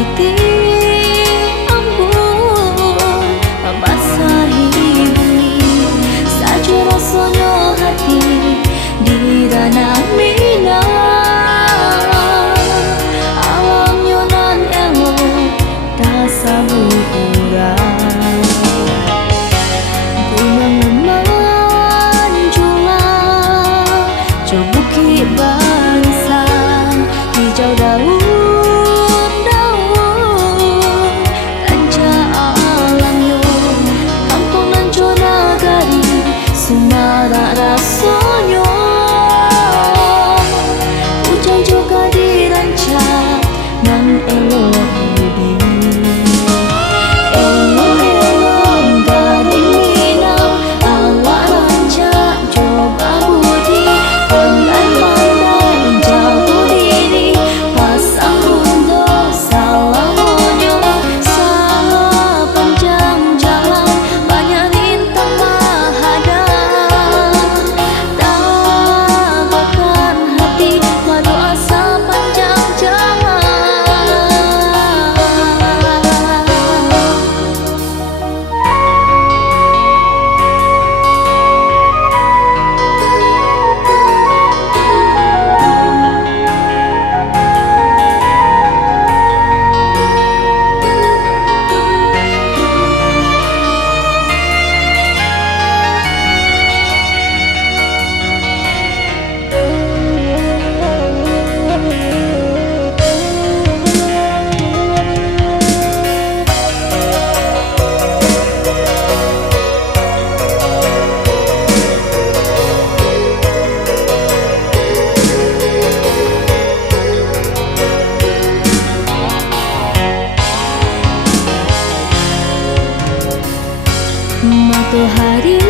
titik embun membasahi bumi, saja rasanya hati di ranah minang. Alam Yunan elok tak sambut urang, gunung menjulang jauh bukit barisan hijau daun-daun ranca alam yun, kampung nan nagari sumara rasanya. Hujan juga dirancang nan elok budi, elok-elok gading minang awak rancak coba budi, pandai-pandai jauh diri pasang untuk salah mojo. Salah panjang jalan banyak rintang menghadang, tabahkan hati madu asa panjang jalan. Matahari